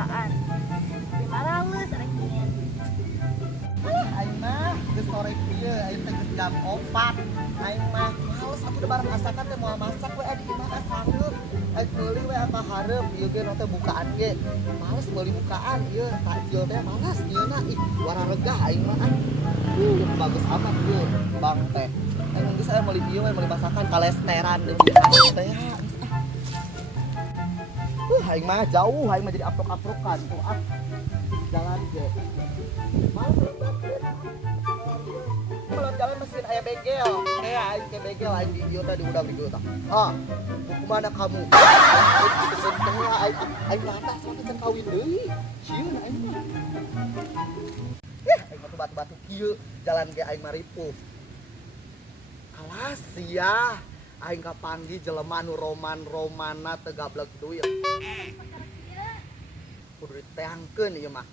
bukaan. Gimana lu sering ingin? Aing mah geus sore kieu, aing teh geus jam 4. Aing mah males atuh bareng asakan teh moal masak we di imah sangeup. Aing meuli we apa hareup ieu ge nu teh bukaan ge. Males meuli bukaan ieu takjil teh males ieu na ih wara regah aing mah. Bagus amat ieu Bang teh. Aing geus aya meuli ieu we meuli masakan kalesteran deui teh ya. Aing mah jauh, aing mah jadi aprok-aprokan tuh jalan ge. Kalau jalan mesin ayah begel, kayak aing ke begel aing di ieu teh di udah video tah. Ah, mau kemana kamu? Aing lantas soalnya can kawin deui. Sieun aing mah. Aing mah batu-batu kieu jalan ge aing mah ripuh. Alas sia, aing kapanggih jelema nu roman-romana teu gablek duit. Kudu ditehangkeun ieu mah.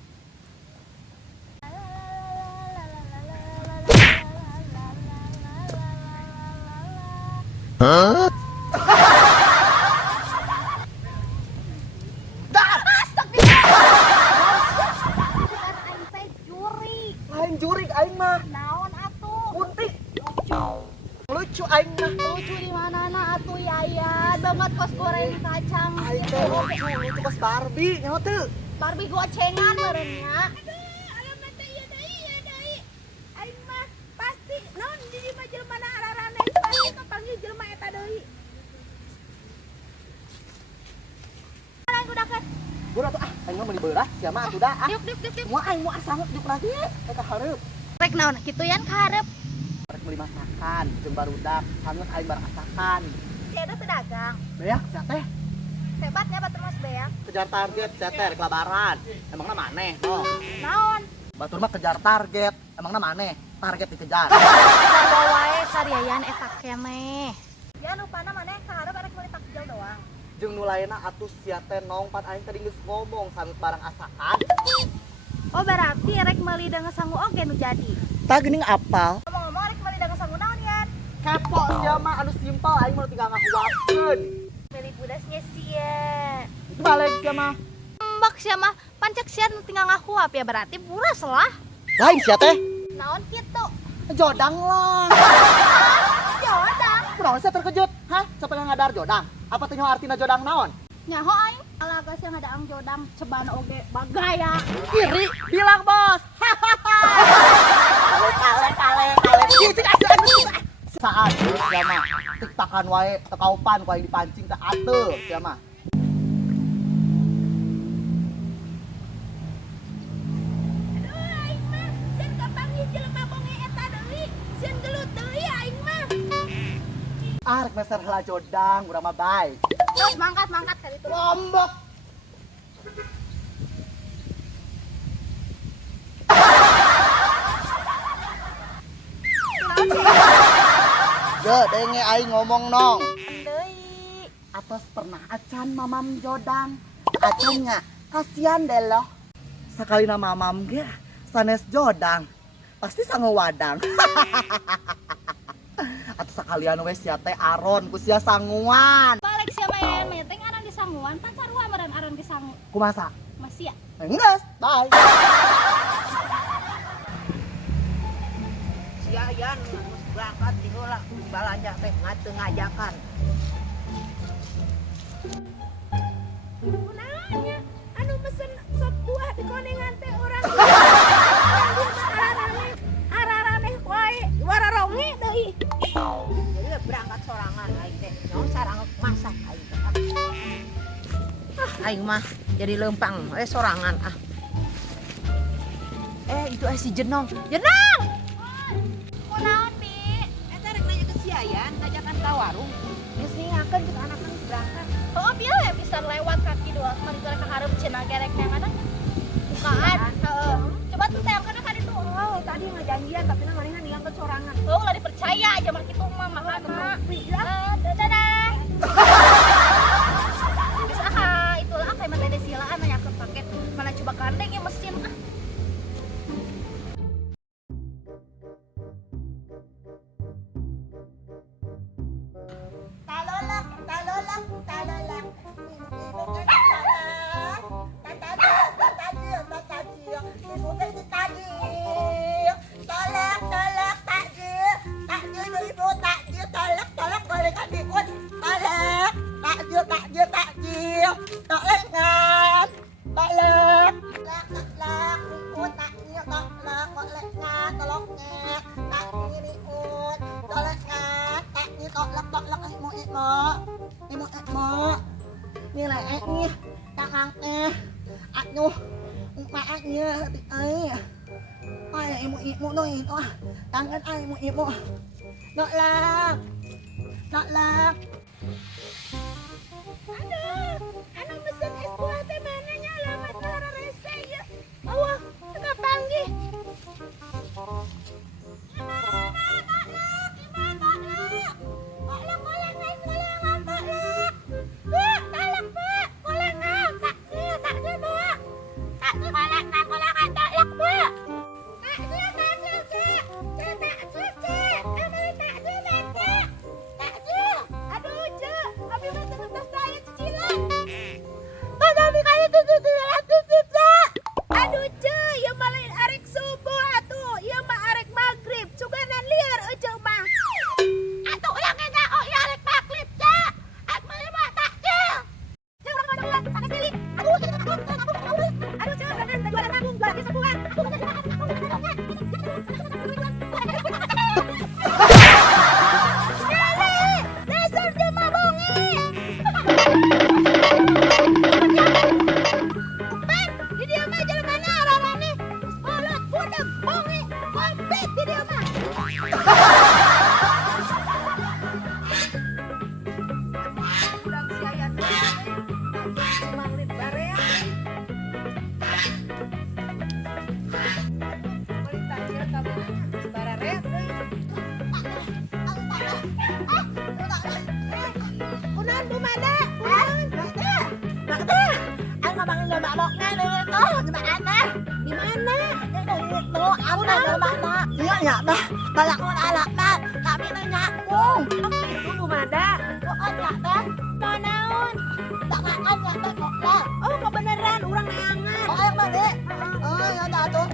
Hah? Lain jurig aing mah. Naon atuh? Kunti. Lucu aing mah. Lucu di mana atuh ya banget kos goreng kacang. Aing teh lucu kos Barbie nyaho teu? Barbie gocengan merenya. Aing mah pasti naon di mah jelema ararane pasti kapanggih jelema eta deui. Gua tuh aing mah meuli beurah sia mah atuh da. Diuk. Moal aing moal sangeup diuk lagi. Eta hareup. Rek naon kitu yan kaharep. Rek meuli masakan jeung barudak sangeup aing bareng asakan. Si ada pedagang. Beak sia teh Hebatnya batur mas beak. kejar target sia teh rek labaran. Emangna maneh? Oh. Naon? Batur mah kejar target. Emangna maneh? Target dikejar. Sarwa wae sariayan eta keneh. Ya lupana maneh kaharep arek meuli takjil doang. Jeung nu lainna atuh sia teh nong pan aing tadi geus ngomong sangeup bareng asakan. Oh berarti rek meuli dengan sangu oge nu jadi. Tah geuning apal. Ngomong-ngomong rek meuli dengan sangu naon yan? Kepo sia mah anu simpel aing mah tinggal ngahuapkeun. Meuli budasnya sia. Itu balik sia mah. Mbak sia mah pancak sia nu tinggal ngahuap ya berarti buras lah. Lain sia teh Naon kitu? jodang lah. Jodang. Kunaon sia terkejut? Hah? Siapa yang ngadar jodang? Apa teh artina jodang naon? Nyaho aing. Alaga sia ngadaang jodang cobaan oge bagaya. Iri bilang bos. Kale. Ih cek asuh. Saat sia mah tiktakan wae tekaupan ku aing dipancing teh ateu sia mah. Aduh aing mah sieun kapanggih jelema bonge eta deui. Sieun gelut deui aing mah. Rek meser heula jodang urang mah bae. Terus mangkat ka ditu. Lombok. Denge aing ngomong nong. Deui. Atos pernah acan mamam jodang. Acannya kasihan deh loh. Sekali nama mamam ge sanes jodang. Pasti sange wadang. Atau sekalian we sia teh aron ku sia sanguan. Balik sia mah yan meteng aran di sanguan pan sarua meureun aran di sangu. Kumaha? Masih ya. Enggeus, bye. Sia yan geus berangkat di heula balanja teh ngajakan. Kunaanya anu mesen sop buah di konengan teh urang. Ararane wae wararonge deui. Jadi berangkat sorangan aing teh. Nyaho sarang masak aing teh. Aing mah jadi lempang sorangan ah. Itu si Jenong. Jenong! Kunaon bi? Eta rek nanya ke siayan, ngajakan ka warung. Geus ningakeun ke anak-anak berangkat. Oh bieu ya bisa lewat kaki doang mari gara ka hareup cenah gerek nang ada. Bukaan. Heeh. Coba tuh teangkeun ka ditu. Oh, tadi ngajanjian tapi na manehna ninggalkeun sorangan. Oh ulah dipercaya aja mah kitu mah makan mah. Dadah. Geus itulah kayak mah teh silaan nya ke paket. Mana coba gandeng ya mesin ah. Talolak. Tata. koloknya tak ini ut tolaknya tak ini tolak imu ini lah ini kakang aduh umpaknya ay imu no itu tangan ay imu tolak Aduh, anu mesen es buah teh mananya alamat para rese ya. Awah, teka panggih. Aduh ce, ya malain arek subuh atuh, ya mah arek maghrib, suganan liar ece mah. Atuh ulang eta oh ya arek maghrib ce. Ak mah mah tak ce. Ce urang mah ulang sakit delik. Aduh ce aduh ce beneran jualan agung jualan di sebulan. Dasar jemaah bonge. Di dia mah jalan mana arah-arahnya Sekolah, budem, bonge, kompet di dia mah Ulang si ayat si maghrib barea Kulit takjil kabarnya si bararea Kunaon Bu Mada? Kunaon? Mada? Ang ngomongin lomba moknya nih tuh di mana? Di mana? Itu aku nanya mana? Iya ya dah. Balak mau alamat, kami nanya aku. Itu Bu Mada. Kok enggak dah? Naon? Tak makan ya dah kok lah. Oh kebenaran orang neangan. Oh yang mana? Oh ya dah tuh.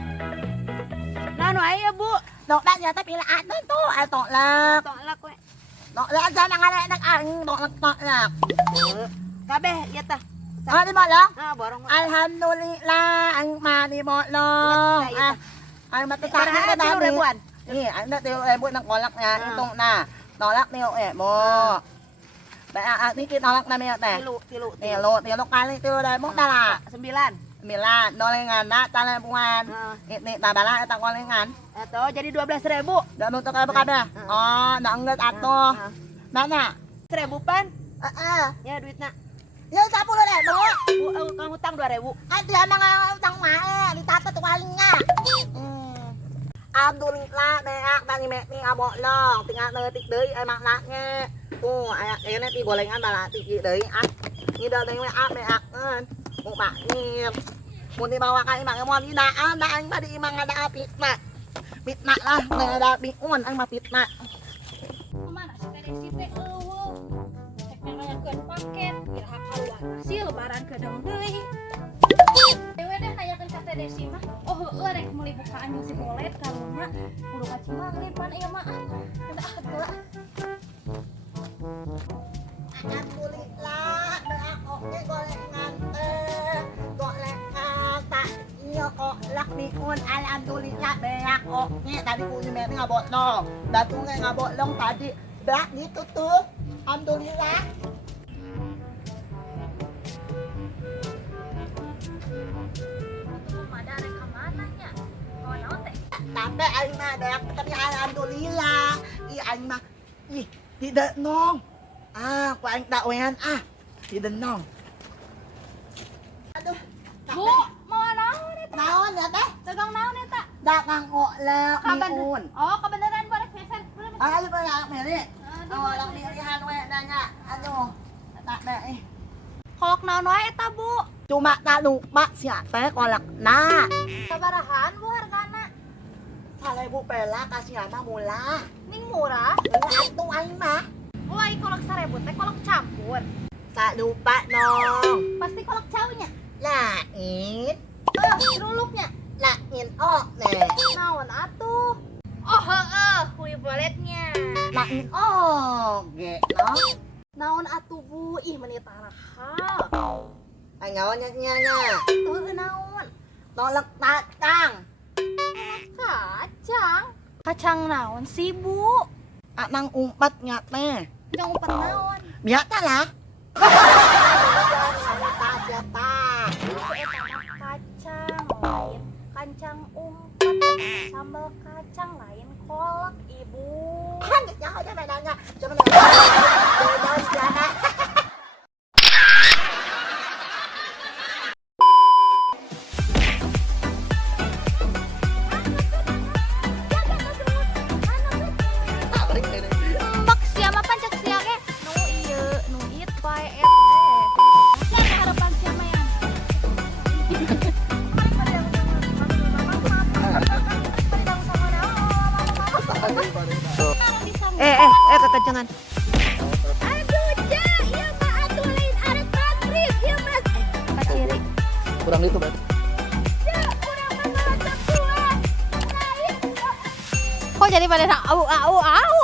Nanu ayo Bu. Tok dah ya tapi pilaan tuh. Tok lah. Tok lah kowe. Tok lah aja nang anak ang tok lah. Kabeh ya tah. Di bolong? Borong. Alhamdulillah, ang mani bolong. Ang matatakit na dami. Ang natiyo ng kolak niya. Itong na. Tolak niyo mo. Ini kitolak na niyo te. Tilo kali tiyo dahil mo tala. 9. Nolingan na, talabuan. Ini tabala itang kolingan. Ito, jadi 12.000. Dan untuk kayo kabe? Oh, naanggat ato. Mana? 1.000 pan? Ya duit na. Ya 10.000. Kamu utang 2.000. Dia mga utang mae, ditatat walingnya. Alhamdulillah beak tangi mekni abolong, tinggal neutik deui ai maknanya. Aya kene ti golengan balati ki deui ngidal deui beak beakeun. Pak ni. Mun dibawa ka imang moal dinaan da aing mah di imang ada fitnah. Fitnah lah, ada biun aing mah fitnah. Kemana si teh eueuh. Ngayakeun paket, iraha kaluar si lebaran kedeung deui. Dewe deh ngayakeun ka teh Desi mah. Oh heueuh rek meuli bukaan jeung si Bolet kaluna kudu ka Cimagrib pan ieu mah. Udah atuh. Alhamdulillah, beak oke golengan teh. Golengan tak iyo kolak biun alhamdulillah beak oke tadi punya meni ngabotlong. Datung ngabotlong tadi. Beak gitu tuh. Alhamdulillah. Ada rek ka mananya? Oh naon teh? Tapi aing mah beak tapi alhamdulillah. Aing mah tidak nong. Ku aing dakwean tidak nong. Aduh. Bu, mau naon eta? Naon ya teh? Dagang naon eta? Dagang kolak biun. Oh, kebenaran barek pesan. Ayo balak meri. Kolak pilihan we nanya. Aduh. Tak deh. Kolak naon wae eta, Bu? Cuma tak lupa sia teh kolak na. Sabarahan Bu hargana? 1.000 perak kasih mah mula. Ning murah. Atuh aing mah. Bu, ai kolak 1.000 teh kolak campur. Tak lupa nong. Pasti kolak caunya. Lain. Rulupnya. Lain nek. Naon atuh? Oh, heueuh, kuy boletnya. Lain ge nong. Naon atuh Bu? Ih, menit taraha. Ayo nya. Tuh naon? Tolak tatang. Kacang. Kacang naon sih, Bu? Nang umpat nyat teh. Yang umpan naon? Biasa lah. Kacang lain, kancang umpat, sambal kacang lain, kolak Ibu. Kan jangan aja bedanya. Jangan jangan. Mak siapa pancak siake? Nu ieu, nu it bae Kan harapan siapa ya? Kekencengan. Aduh, Ja, ieu mah atuh lain aret maghrib, ieu mah. Kaciri. Kurang itu berarti. Ja, urang mah ngelacak tua. Lain. Kok jadi pada au au au?